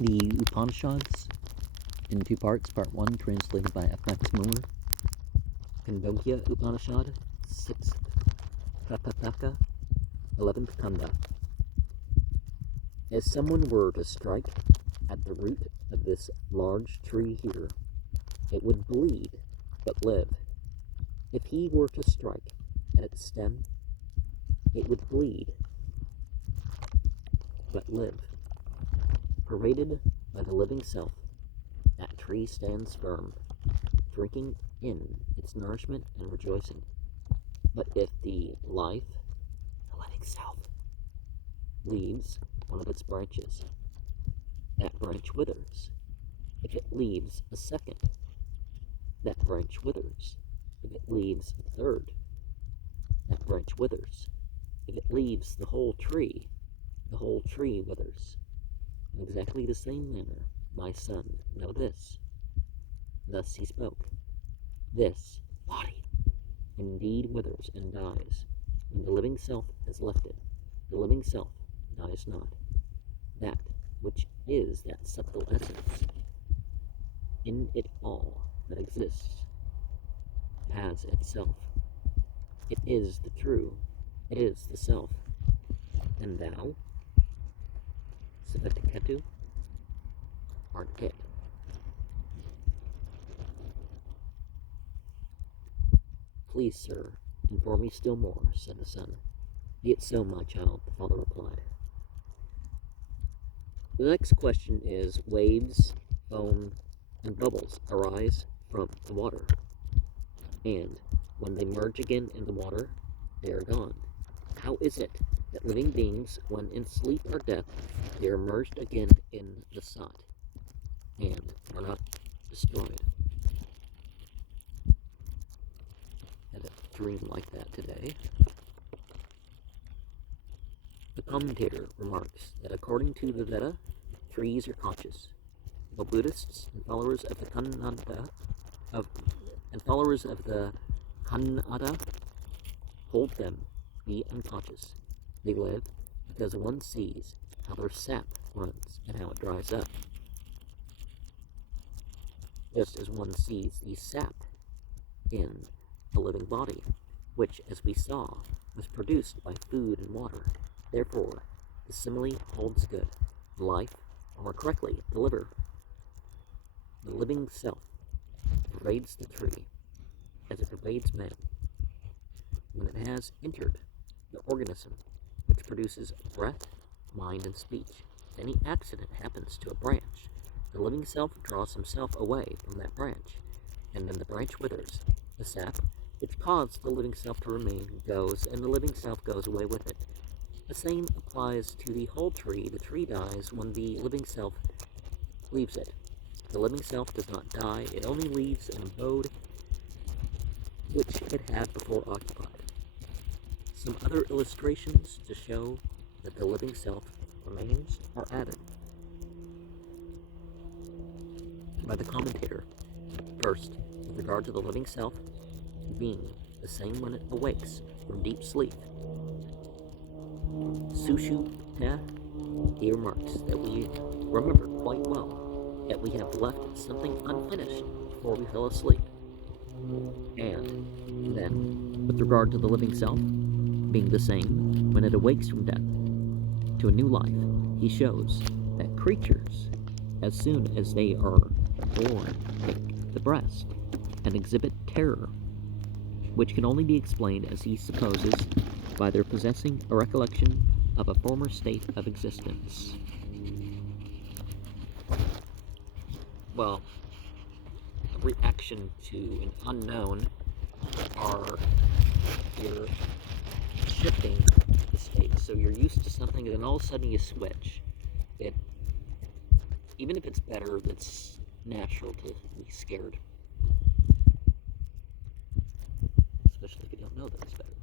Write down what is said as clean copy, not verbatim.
The Upanishads, in two parts. Part 1, translated by F. Muller. Khandogya Upanishad 6.11 Khanda. As someone were to strike at the root of this large tree here, it would bleed, but live. If he were to strike at its stem, it would bleed, but live. Paraded by the living self, that tree stands firm, drinking in its nourishment and rejoicing. But if the living self, leaves one of its branches, that branch withers. If it leaves a second, that branch withers. If it leaves a third, that branch withers. If it leaves the whole tree withers. In exactly the same manner, my son, know this. Thus he spoke. This body indeed withers and dies when the living self has left it. The living self dies not. That which is that subtle essence in it all that exists has itself. It is the true. It is the self. And thou, Ketu, art it. Please, sir, inform me still more, said the son. Be it so, my child, the father replied. The next question is, waves, foam, and bubbles arise from the water, and when they merge again in the water, they are gone. How is it that living beings, when in sleep or death, they are merged again in the Sat, and are not destroyed? Had a dream like that today. The commentator remarks that according to the Veda, trees are conscious, while Buddhists and followers of the Khandogya hold them to be unconscious. They live because one sees how their sap runs and how it dries up. Just as one sees the sap in a living body, which, as we saw, was produced by food and water. Therefore, the simile holds good. Life, or more correctly, the living self, pervades the tree as it pervades man. When it has entered the organism, which produces breath, mind, and speech, if any accident happens to a branch, the living self draws himself away from that branch, and then the branch withers. The sap, which caused the living self to remain, goes, and the living self goes away with it. The same applies to the whole tree. The tree dies when the living self leaves it. The living self does not die, it only leaves an abode which it had before occupied. Some other illustrations to show that the living self remains are added by the commentator. First, with regard to the living self being the same when it awakes from deep sleep, Sushupta, he remarks that we remember quite well that we have left something unfinished before we fell asleep. And then, with regard to the living self being the same when it awakes from death to a new life, he shows that creatures, as soon as they are born, take the breast and exhibit terror, which can only be explained, as he supposes, by their possessing a recollection of a former state of existence. Well, a reaction to an unknown are you're shifting the state. So you're used to something, and then all of a sudden you switch. Even if it's better, it's natural to be scared. Especially if you don't know that it's better.